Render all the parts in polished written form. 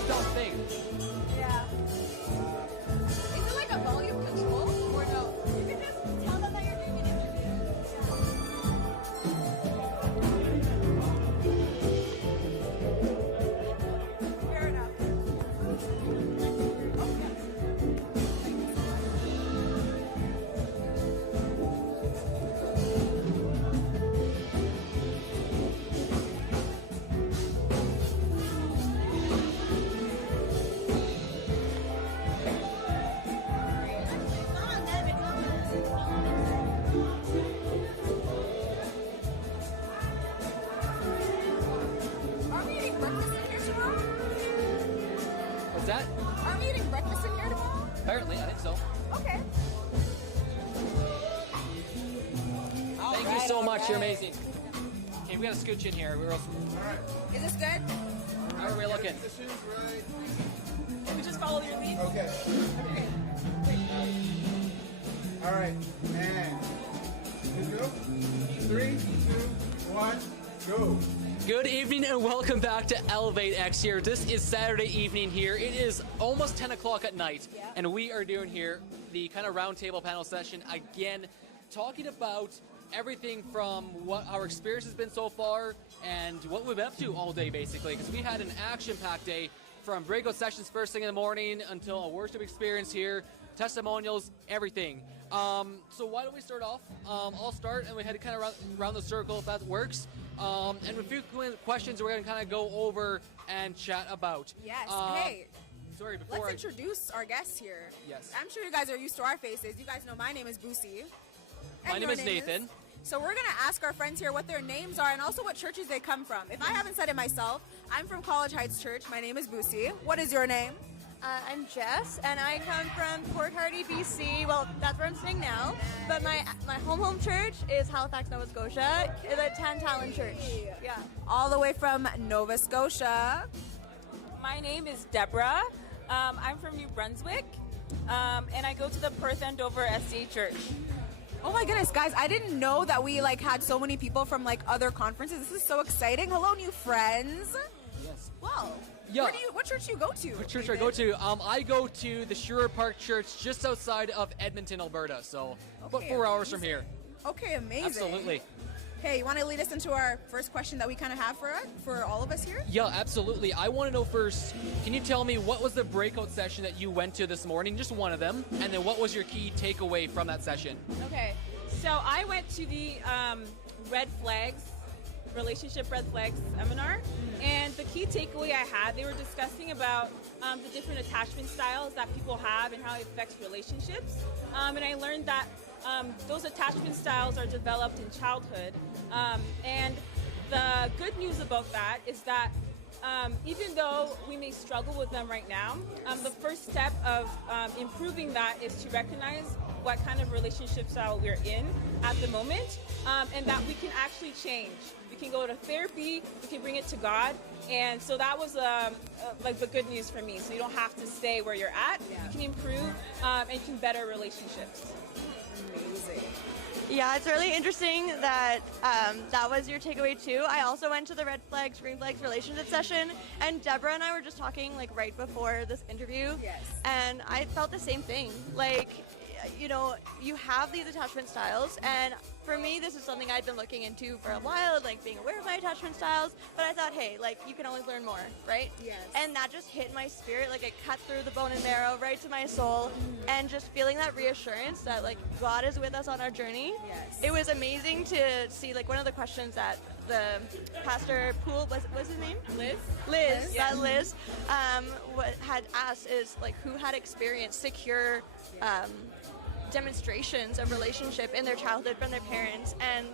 that dumb thing? Yeah. Is it like a volume control or no? You can just tell them that you're doing an interview. Fair enough. Are we eating breakfast in here tomorrow? What's that? Are we eating breakfast in here tomorrow? Apparently, I think so. Okay. Thank you so much. You're amazing. Okay, we gotta scooch in here. Is this good? How are we looking? Can we just follow your lead? Okay. All right. And let's go. 3, 2, 1, go. Good evening and welcome back to ElevateX here. This is Saturday evening here. It is almost 10 o'clock at night, and we are doing here the kind of roundtable panel session again, talking about everything from what our experience has been so far and what we've been up to all day, basically, because we had an action-packed day from breakout sessions first thing in the morning until a worship experience here, testimonials, everything. So why don't we start off? I'll start, and we had to kind of round the circle if that works. And a few questions we're going to kind of go over and chat about. Yes. Hey. Hey, Sorry, before let's introduce our guests here. Yes. I'm sure you guys are used to our faces. You guys know my name is Boosie. My name is Nathan. So we're going to ask our friends here what their names are and also what churches they come from. If I haven't said it myself, I'm from College Heights Church. My name is Boosie. What is your name? I'm Jess, and I come from Port Hardy, BC. Well, that's where I'm staying now. But my home church is Halifax, Nova Scotia. It's a Tantalon church. Yeah. All the way from Nova Scotia. My name is Deborah. I'm from New Brunswick, and I go to the Perth Andover SDA Church. Oh my goodness, guys, I didn't know that we had so many people from other conferences. This is so exciting. Hello, new friends. Yes. Wow. Yeah. What church do you go to? What church I go to? I go to the Sherwood Park Church just outside of Edmonton, Alberta. So about 4 hours from here. Okay, amazing. Absolutely. Okay, you want to lead us into our first question that we kind of have for all of us here? Yeah, absolutely. I want to know first, can you tell me what was the breakout session that you went to this morning? Just one of them. And then what was your key takeaway from that session? Okay, so I went to the Relationship Red Flags seminar, and the key takeaway I had, they were discussing about the different attachment styles that people have and how it affects relationships. And I learned that those attachment styles are developed in childhood. And the good news about that is that even though we may struggle with them right now, the first step of improving that is to recognize what kind of relationship style we're in at the moment, and that we can actually change. We can go to therapy, we can bring it to God, and so that was the good news for me. So you don't have to stay where you're at. You can improve and you can better relationships. Amazing. Yeah, it's really interesting that that was your takeaway too. I also went to the Red Flags, Green Flags relationship session, and Deborah and I were just talking right before this interview. Yes. And I felt the same thing. You have these attachment styles, and for me, this is something I'd been looking into for a while, being aware of my attachment styles, but I thought, hey, you can always learn more, right? Yes. And that just hit my spirit, it cut through the bone and marrow, right to my soul, and just feeling that reassurance that, God is with us on our journey. Yes. It was amazing to see, one of the questions that the pastor Poole, what's his name? Liz? Liz, what had asked is, who had experienced secure, demonstrations of relationship in their childhood from their parents, and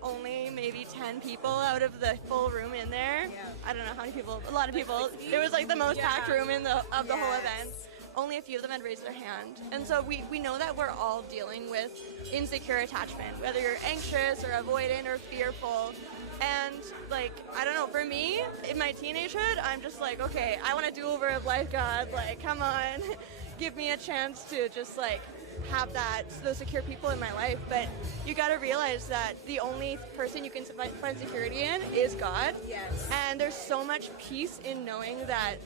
only maybe 10 people out of the full room in there. I don't know how many people, a lot of people. It was the most packed room of the whole event. Only a few of them had raised their hand. And so we know that we're all dealing with insecure attachment, whether you're anxious or avoidant or fearful. And I don't know, for me, in my teenagehood, I'm just okay, I want to do over of life, God. Come on. Give me a chance to just have those secure people in my life, but you got to realize that the only person you can find security in is God. Yes. And there's so much peace in knowing that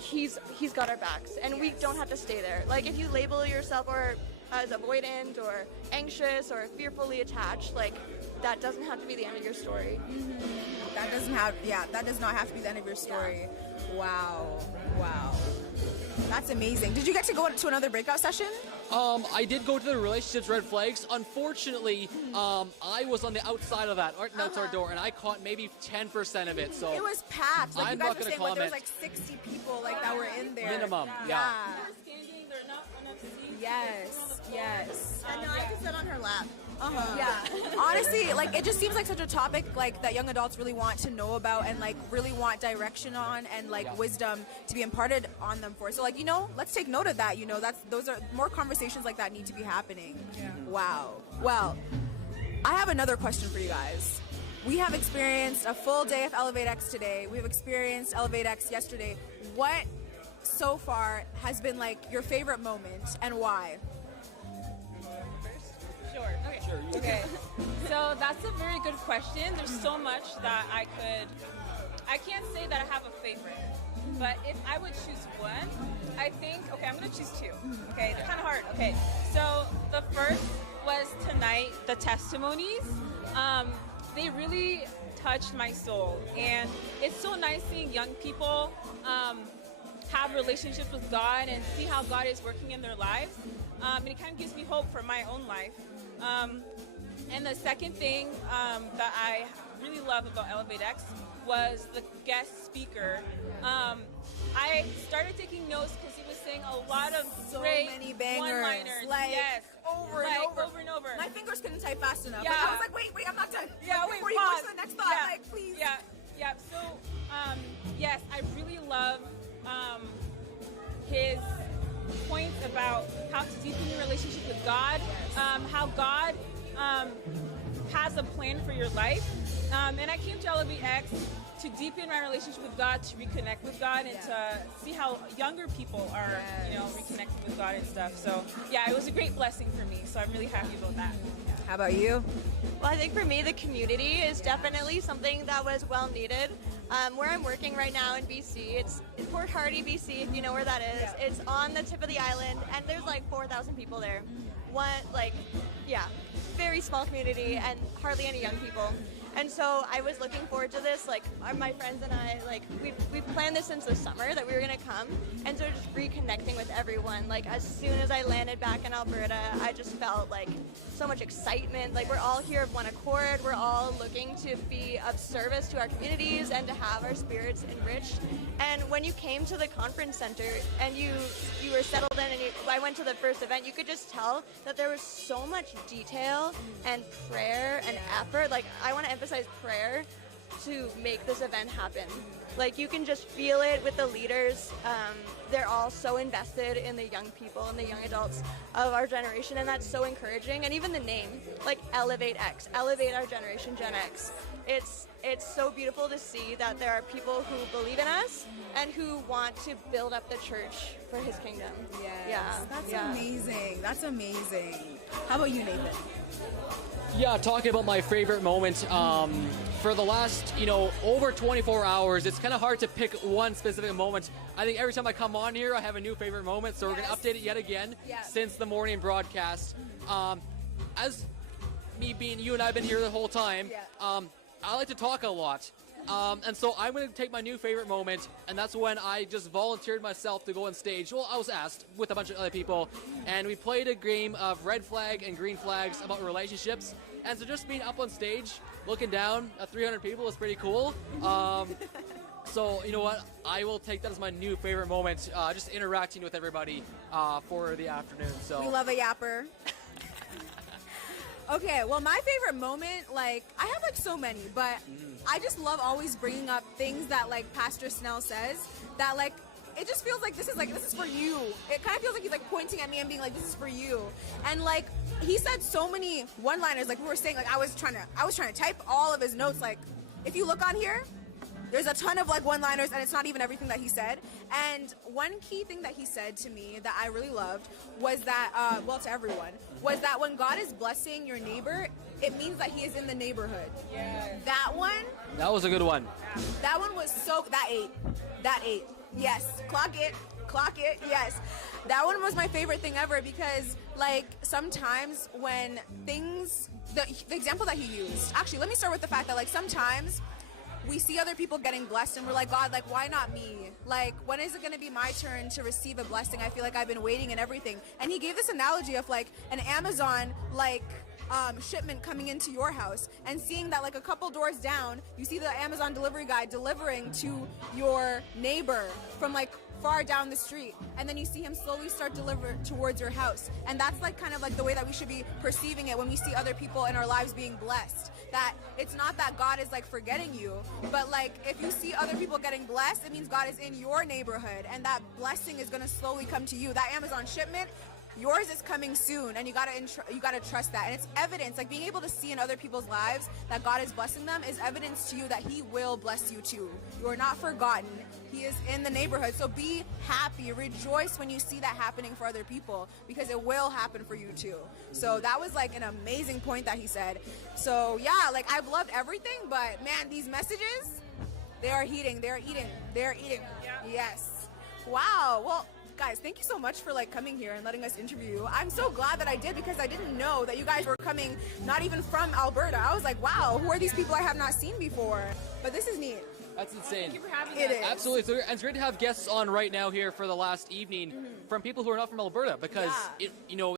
he's got our backs, and we don't have to stay there. Like, if you label yourself or as avoidant or anxious or fearfully attached, like, that doesn't have to be the end of your story. That does not have to be the end of your story. Wow. That's amazing. Did you get to go to another breakout session? I did go to the relationships red flags. Unfortunately, I was on the outside of that, outside door, and I caught maybe 10% of it. So It was packed. Like, I'm you guys not were gonna saying, like, there was comment. like 60 people like that were in there. Minimum, yeah. They're standing, there are not enough seats. Yes. And I could sit on her lap. Yeah. Honestly, like, it just seems like such a topic like that young adults really want to know about and like really want direction on and like wisdom to be imparted on them for. So, like, let's take note of that. Those are more conversations like that need to be happening. Yeah. Wow. Well, I have another question for you guys. We have experienced a full day of ElevateX today. We've experienced ElevateX yesterday. What so far has been like your favorite moment and why? Sure. Okay. So that's a very good question. There's so much that I can't say that I have a favorite. But if I would choose one, I think, I'm going to choose two. Okay, they're kind of hard. Okay, so the first was tonight, the testimonies. They really touched my soul. And it's so nice seeing young people have relationships with God and see how God is working in their lives. And it kind of gives me hope for my own life. And the second thing that I really love about ElevateX was the guest speaker. I started taking notes because he was saying a lot of great many bangers, one-liners. like, Yes. over and over. Over and over. My fingers couldn't type fast enough. Yeah. Like, I was like, wait, I'm not done. Yeah, Like, wait, before you pause. go to the next thought, Yeah. like, please. Yeah. So, yes, I really love his points about how to deepen your relationship with God, how God has a plan for your life. And I came to ElevateX to deepen my relationship with God, to reconnect with God, and to see how younger people are, reconnecting with God and stuff. So, yeah, it was a great blessing for me. So I'm really happy about that. How about you? Well, I think for me, the community is definitely something that was well needed. Where I'm working right now in BC, it's in Port Hardy, BC, if you know where that is. Yeah. It's on the tip of the island, and there's like 4,000 people there. Very small community and hardly any young people. And so I was looking forward to this. Like, my friends and I, like, we've planned this since the summer that we were going to come. And so just reconnecting with everyone. Like, as soon as I landed back in Alberta, I just felt, like, so much excitement. Like, we're all here of one accord. We're all looking to be of service to our communities and to have our spirits enriched. And when you came to the conference center and you were settled in and I went to the first event, you could just tell that there was so much detail and prayer and effort. Like, I want to emphasize prayer to make this event happen. Like, you can just feel it with the leaders. They're all so invested in the young people and the young adults of our generation, and that's so encouraging. And even the name, like ElevateX, elevate our generation, Gen X. It's so beautiful to see that there are people who believe in us and who want to build up the church for His kingdom. That's amazing. That's amazing. How about you, Nathan? Yeah, talking about my favorite moment, for the last, over 24 hours, it's kind of hard to pick one specific moment. I think every time I come on here, I have a new favorite moment, so we're going to update it yet again since the morning broadcast. As me being, you and I have been here the whole time, I like to talk a lot. And so I'm going to take my new favorite moment, and that's when I just volunteered myself to go on stage. Well, I was asked with a bunch of other people, and we played a game of red flag and green flags about relationships. And so just being up on stage, looking down at 300 people is pretty cool. So, you know what? I will take that as my new favorite moment, just interacting with everybody for the afternoon. So We love a yapper. Okay, well, my favorite moment, like, I have, like, so many, but I just love always bringing up things that, like, Pastor Snell says that, like, it just feels like this is for you. It kind of feels like he's, like, pointing at me and being like, this is for you. And, like, he said so many one-liners, like we were saying, like, I was trying to type all of his notes. Like, if you look on here, There's a ton of like one-liners, and it's not even everything that he said. And one key thing that he said to me that I really loved was that, well, to everyone, was that when God is blessing your neighbor, it means that he is in the neighborhood. Yeah. That one, That was a good one. that one was so, that ate. Yes, clock it, yes. That one was my favorite thing ever because, like, sometimes when things, the example that he used, actually, let me start with the fact that, like, sometimes we see other people getting blessed and we're like, God, like, why not me? Like, when is it going to be my turn to receive a blessing? I feel like I've been waiting and everything. And he gave this analogy of, like, an Amazon, like, shipment coming into your house and seeing that, like, a couple doors down, you see the Amazon delivery guy delivering to your neighbor from, like, far down the street, and then you see him slowly start deliver towards your house. And that's like kind of like the way that we should be perceiving it when we see other people in our lives being blessed. That it's not that God is like forgetting you, but like if you see other people getting blessed, it means God is in your neighborhood, and that blessing is going to slowly come to you. That Amazon shipment, yours is coming soon, and you gotta trust that. And it's evidence, like being able to see in other people's lives that God is blessing them is evidence to you that he will bless you too. You are not forgotten. He is in the neighborhood. So be happy, rejoice when you see that happening for other people, because it will happen for you too. So that was like an amazing point that he said. So yeah, like I've loved everything, but man, these messages, they are eating. Yes. Wow. Well, guys, thank you so much for like coming here and letting us interview you. I'm so glad that I did, because I didn't know that you guys were coming not even from Alberta. I was like, wow, who are these people I have not seen before? But this is neat. That's insane. Thank you for having It us. is. Absolutely. And it's great to have guests on right now here for the last evening from people who are not from Alberta, because Yeah. it, you know,